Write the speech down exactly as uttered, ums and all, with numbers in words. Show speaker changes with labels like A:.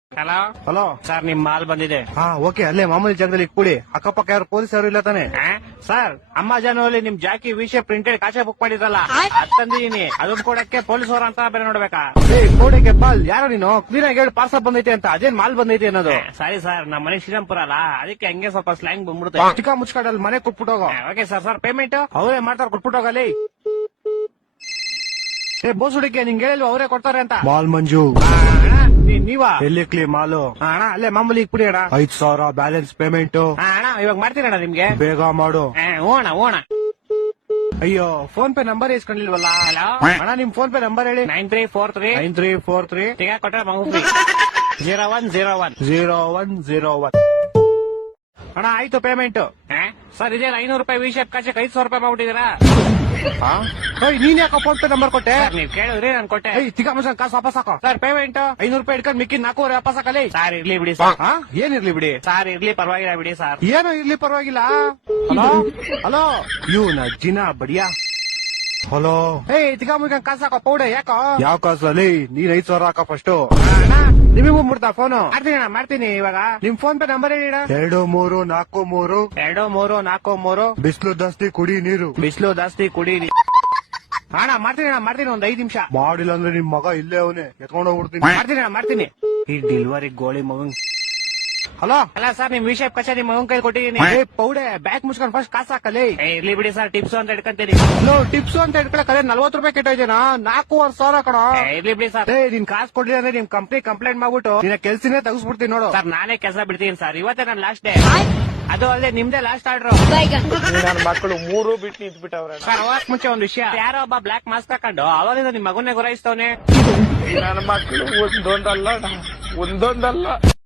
A: Hello
B: hello
A: sir, ನಿಮ್ ಮಾಲ್ ಬಂದಿದೆ.
B: ಹಾ ಓಕೆ, ಅಲ್ಲೇ ಮಾಮೂಲಿ ಜಾಗದಲ್ಲಿ ಕೂಡಿ. ಅಕ್ಕಪಕ್ಕ ಯಾರು ಪೊಲೀಸ್ ಯಾರು ಇಲ್ಲ ತಾನೆ?
A: ಆ? ಸರ್, ಅಮೆಜಾನ್ ಅಲ್ಲಿ ನಿಮ್ ಜಾಕಿ ವಿಷಯ ಪ್ರಿಂಟೆಡ್ ಕಾಚೆ ಬುಕ್ ಮಾಡಿದ್ರಲ್ಲ, ಅದ್ ತಂದಿದೀನಿ. ಅದನ್ನ ಕೊಡಕ್ಕೆ ಪೊಲೀಸ್ ಅವ್ರ ಅಂತ ಬೇರೆ ನೋಡ್ಬೇಕಾ?
B: ಏ ಕೋಡೆಗೆ ಬಾಲ್, ಯಾರೋ ನೀನು ಕ್ಲೀನ್ ಆಗಿ ಹೇಳಿ ಪಾರ್ಸಲ್ ಬಂದೈತೆ ಅಂತ. ಅದೇನ್ ಮಾಲ್ ಬಂದೈತೆ ಅನ್ನೋದು?
A: ಸಾರಿ ಸರ್, ನಮ್ಮ ಮನೆ ಶ್ರೀರಾಮ್ಪುರ ಅಲ್ಲ, ಅದಕ್ಕೆ ಹಂಗೆ ಸ್ವಲ್ಪ ಸ್ಲ್ಯಾಂಗ್ ಬಂದ್ಬಿಡುತ್ತೆ.
B: ಚಿಕ್ಕ ಮುಚ್ಕಾಡಲ್ಲಿ ಮನೆ ಕೊಟ್ಬಿಟ್ಟೋಗೋ.
A: Okay sir. ಸರ್ ಪೇಮೆಂಟ್
B: ಅವರೇ ಮಾಡ್ತಾರ, ಕೊಟ್ಬಿಟ್ಟೋಗಲಿ. ಏ ಬೋಸ್ ಹುಡುಗಿ, ನಿಂಗೆ ಹೇಳಿಲ್ವ ಅವರೇ ಕೊಡ್ತಾರೆ ಅಂತ? ಮಾಲ್ ಮಂಜು
A: ನೀವಾ?
B: ಎಲ್ಲಿ ಕ್ಲೀ ಮಾಲು?
A: ಅಣ್ಣ ಅಲ್ಲೇ ಮಾಮೂಲಿ ಕುಡಿ ಅಣ್ಣ.
B: ಐದ್ ಸಾವಿರ ಬ್ಯಾಲೆನ್ಸ್ ಪೇಮೆಂಟ್.
A: ಅಣ್ಣ ಇವಾಗ ಮಾಡ್ತೀನಿ ಅಣ್ಣ ನಿಮ್ಗೆ.
B: ಬೇಗ ಮಾಡು.
A: ಓಣ ಓಣ.
B: ಅಯ್ಯೋ, ಫೋನ್ ಪೇ ನಂಬರ್ ಇಸ್ಕೊಂಡಿಲ್ವಲ್ಲ?
A: ಹಲೋ
B: ಅಣ್ಣ, ನಿಮ್ ಫೋನ್ ಪೇ ನಂಬರ್ ಹೇಳಿ.
A: Nine three four three
B: nine three four three
A: ತಿಗ ಕೊಟ್ರೆ ಮಗು zero one zero one
B: zero one zero one. ಅಣ್ಣ ಆಯ್ತು ಪೇಮೆಂಟ್.
A: ಸರ್, ಇದೇ ಐನೂರು ರೂಪಾಯಿ ವಿಷಯ ಕಾಚಕ್ಕೆ ಐದು ಸಾವಿರ ರೂಪಾಯಿ ಮಾಡ್ಬಿಟ್ಟಿದ್ದೀರಾ?
B: ನೀನ್ ಯಾಕೋ ಫೋನ್ ಪೇ ನಂಬರ್ ಕೊಟ್ಟೆ?
A: ನೀವ್ ಕೇಳಿದ್ರಿ, ನಾನು ಕೊಟ್ಟೆ.
B: ಏಯ್ ತಿಕ್ಕ ಮನುಷ್ಯನ್ ಕಾಸು ವಾಪಸ್ ಹಾಕೋ.
A: ಸರ್ ಪೇಮೆಂಟ್
B: ಐನೂರು ರೂಪಾಯಿ ಇಟ್ಕೊಂಡು ಮಿಕ್ಕಿ ನಾಲ್ಕೂವರೆ ವಾಪಸ್ ಹಾಕಲಿ.
A: ಸಾರ್ ಇರ್ಲಿ ಬಿಡಿ ಸರ್.
B: ಹಾ ಏನಿರ್ಲಿ ಬಿಡಿ.
A: ಸಾರ್ ಇರ್ಲಿ, ಪರವಾಗಿಲ್ಲ ಬಿಡಿ ಸರ್.
B: ಏನೋ ಇರ್ಲಿ, ಪರವಾಗಿಲ್ಲ. ಹಲೋ ಹಲೋ ಇವ್ನ ಜಿನ ಬಡಿಯಾ. ಹಲೋ ಏಯ್ ತಿಕ್ಕ ಮುಗಿಕ ಕಾಸು ಹಾಕೋ ಪೌಡೆ. ಯಾಕೋ ಯಾವ ಕಾಸಲ್ಲಿ? ನೀನ್ ಐದ್ ಸಾವಿರ ಹಾಕೋ ಫಸ್ಟ್. ನಿಮಗೂ ಮುಡ್ತಾ ಫೋನು?
A: ಮಾಡ್ತೀನಿ ಅಣ್ಣ, ಮಾಡ್ತೀನಿ ಇವಾಗ.
B: ನಿಮ್ ಫೋನ್ ಪೇ ನಂಬರ್ ಹೇಳಿ. ಎರಡು ಮೂರು ನಾಲ್ಕು ಮೂರು
A: ಎರಡು ಮೂರು ನಾಲ್ಕು ಮೂರು
B: ಬಿಸಿಲು ಜಾಸ್ತಿ ಕುಡಿ ನೀರು.
A: ಬಿಸಿಲು ಜಾಸ್ತಿ ಕುಡೀರಿ. ಅಣ್ಣ ಮಾಡ್ತೀನಿ ಅಣ್ಣ, ಮಾಡ್ತೀನಿ ಒಂದ್ ಐದ್ ನಿಮಿಷ.
B: ಮಾಡಿಲ್ಲ ಅಂದ್ರೆ ನಿಮ್ ಮಗ ಇಲ್ಲೇ ಅವನೇ ಎತ್ಕೊಂಡು ಹೋಗ್ಬಿಡ್ತೀನಿ.
A: ಮಾಡ್ತೀನಿ ಅಣ್ಣ, ಮಾಡ್ತೀನಿ. ಈ ಡೆಲಿವರಿ ಗೋಳಿ ಮಗನ್.
B: ಹಲೋ
A: ಅಲ್ಲ ಸರ್, ನಿಮ್ ವಿಷಯ ಕಚ ನಿಮ್ ಮಗನ್ ಕೈ ಕೊಟ್ಟಿದ್ದೀನಿ.
B: ಏ ಪೌಡೆ, ಬ್ಯಾಗ್ ಮುಚ್ಕೊಂಡು ಫಸ್ಟ್ ಕಾಸು ಹಾಕಲಿ.
A: ಏ, ಇರ್ಲಿ ಬಿಡಿ ಸರ್, ಟಿಪ್ಸ್ ಅಂತ ಇಟ್ಕೊಂತೀನಿ.
B: ಹಲೋ ಟಿಪ್ಸ್ ಅಂತ ಇಟ್ಕೊಳಕ್ ನಲ್ವತ್ತು ರೂಪಾಯಿ ಕೆಟ್ಟೋಯ್ತೇನಾ? ನಾಲ್ಕೂವರೆ ಸಾವಿರ ಕಣ.
A: ಏ, ಇರ್ಲಿ ಬಿಡಿ ಸರ್.
B: ಏ ನಿನ್ ಕಾಸು ಕೊಡ್ಲಿಲ್ಲ ಅಂದ್ರೆ ನಿಮ್ ಕಂಪ್ನಿ ಕಂಪ್ಲೇಂಟ್ ಮಾಡ್ಬಿಟ್ಟು ನಿನ್ನ ಕೆಲ್ಸನೇ ತೆಗಿಸ್ಬಿಡ್ತೀನಿ ನೋಡು.
A: ಸರ್, ನಾನೇ ಕೆಲಸ ಬಿಡ್ತೀನಿ ಸರ್. ಇವತ್ತೇ ನನ್ನ ಲಾಸ್ಟ್ ಡೇ. ಅದು ಅಲ್ಲದೆ ನಿಮ್ದೇ ಲಾಸ್ಟ್ ಆರ್ಡರ್.
B: ನನ್ನ ಮಕ್ಕಳು ಮೂರು ಬಿಟ್ಟು ನಿಂತ್ ಬಿಟ್ಟವ್ರೆ.
A: ಸರ್, ಹೋಗಕ್ ಮುಂಚೆ ಒಂದ್ ವಿಷಯ. ಯಾರೋ ಒಬ್ಬ ಬ್ಲಾಕ್ ಮಾಸ್ಕ್ ಹಾಕೊಂಡು ಅವಾಗಿಂದ ನಿಮ್ ಮಗನ್ನೇ ಗುರಾಯಿಸ್ತವನೆ.
B: ನನ್ನ ಮಕ್ಕಳು ಒಂದೊಂದಲ್ಲ ಒಂದೊಂದಲ್ಲ